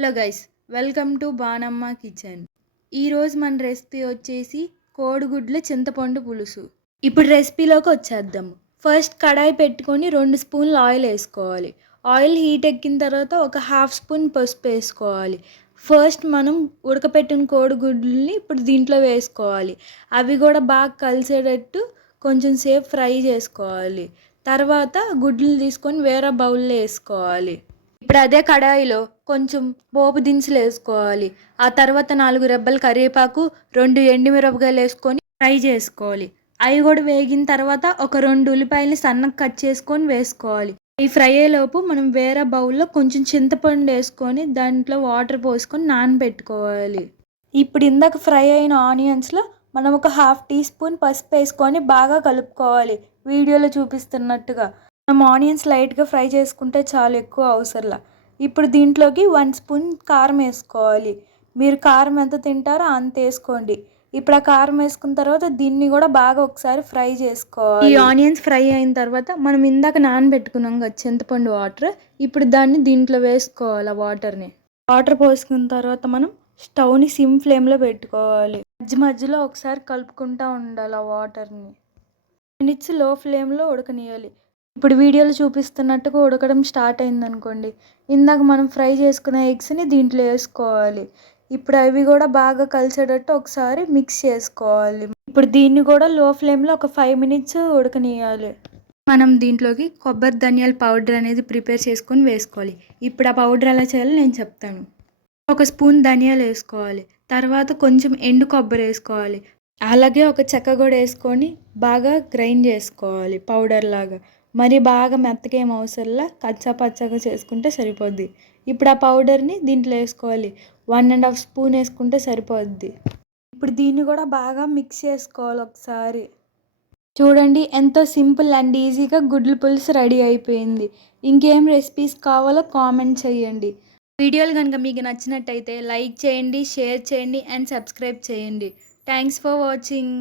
Hello guys, welcome to Banamma kitchen. ఈరోజు మన recipe వచ్చేసి కోడిగుడ్ల చింతపండు పులుసు. ఇప్పుడు రెసిపీలోకి వచ్చేద్దాం. ఫస్ట్ కడాయి పెట్టుకొని 2 స్పూన్లు ఆయిల్ వేసుకోవాలి. ఆయిల్ హీట్ ఎక్కిన తర్వాత ఒక హాఫ్ స్పూన్ పసుపు వేసుకోవాలి. ఫస్ట్ మనం ఉడకపెట్టిన కోడిగుడ్లని ఇప్పుడు దీంట్లో వేసుకోవాలి. అవి కూడా బాగా కలిసేటట్టు కొంచెం సేపు ఫ్రై చేసుకోవాలి. తర్వాత గుడ్లు తీసుకొని వేరే బౌల్లో వేసుకోవాలి. ఇప్పుడు అదే కడాయిలో కొంచెం పోపు దినుసులు వేసుకోవాలి. ఆ తర్వాత 4 రెబ్బలు కరివేపాకు, 2 ఎండుమిరపకాయలు వేసుకొని ఫ్రై చేసుకోవాలి. అవి కూడా వేగిన తర్వాత ఒక 2 ఉల్లిపాయలని సన్నగా కట్ చేసుకొని వేసుకోవాలి. ఈ ఫ్రై అయ్యేలోపు మనం వేరే బౌల్లో కొంచెం చింతపండు వేసుకొని దాంట్లో వాటర్ పోసుకొని నానబెట్టుకోవాలి. ఇప్పుడు ఇందాక ఫ్రై అయిన ఆనియన్స్లో మనం ఒక హాఫ్ టీ స్పూన్ పసుపు వేసుకొని బాగా కలుపుకోవాలి. వీడియోలో చూపిస్తున్నట్టుగా మనం ఆనియన్స్ లైట్గా ఫ్రై చేసుకుంటే చాలా, ఎక్కువ అవసరంలా. ఇప్పుడు దీంట్లోకి 1 స్పూన్ కారం వేసుకోవాలి. మీరు కారం ఎంత తింటారో అంత వేసుకోండి. ఇప్పుడు ఆ కారం వేసుకున్న తర్వాత దీన్ని కూడా బాగా ఒకసారి ఫ్రై చేసుకోవాలి. ఈ ఆనియన్స్ ఫ్రై అయిన తర్వాత మనం ఇందాక నానబెట్టుకున్నాం కదా చింతపండు వాటర్, ఇప్పుడు దాన్ని దీంట్లో వేసుకోవాలి. ఆ వాటర్ పోసుకున్న తర్వాత మనం స్టవ్ని సిమ్ ఫ్లేమ్లో పెట్టుకోవాలి. మధ్యలో ఒకసారి కలుపుకుంటూ ఉండాలి. ఆ వాటర్ని మినిట్స్ లో ఫ్లేమ్లో ఉడకనియాలి. ఇప్పుడు వీడియోలో చూపిస్తున్నట్టుగా ఉడకడం స్టార్ట్ అయిందనుకోండి, ఇందాక మనం ఫ్రై చేసుకున్న ఎగ్స్ని దీంట్లో వేసుకోవాలి. ఇప్పుడు అవి కూడా బాగా కలిసేటట్టు ఒకసారి మిక్స్ చేసుకోవాలి. ఇప్పుడు దీన్ని కూడా లో ఫ్లేమ్లో ఒక 5 మినిట్స్ ఉడకనియాలి. మనం దీంట్లోకి కొబ్బరి ధనియాల పౌడర్ అనేది ప్రిపేర్ చేసుకొని వేసుకోవాలి. ఇప్పుడు ఆ పౌడర్ ఎలా చేయాలో నేను చెప్తాను. ఒక స్పూన్ ధనియాలు వేసుకోవాలి. తర్వాత కొంచెం ఎండు కొబ్బరి వేసుకోవాలి. అలాగే ఒక చెక్క కూడా వేసుకొని బాగా గ్రైండ్ చేసుకోవాలి పౌడర్ లాగా. మరి బాగా మెత్తగా ఏం అవసరంలా, కచ్చా పచ్చగా చేసుకుంటే సరిపోద్ది. ఇప్పుడు ఆ పౌడర్ని దీంట్లో వేసుకోవాలి. 1.5 స్పూన్ వేసుకుంటే సరిపోద్ది. ఇప్పుడు దీన్ని కూడా బాగా మిక్స్ చేసుకోవాలి ఒకసారి. చూడండి, ఎంతో సింపుల్ అండ్ ఈజీగా గుడ్ల పులుసు రెడీ అయిపోయింది. ఇంకేం రెసిపీస్ కావాలో కామెంట్ చేయండి. వీడియోలు కనుక మీకు నచ్చినట్టయితే లైక్ చేయండి, షేర్ చేయండి అండ్ సబ్స్క్రైబ్ చేయండి. Thanks for watching.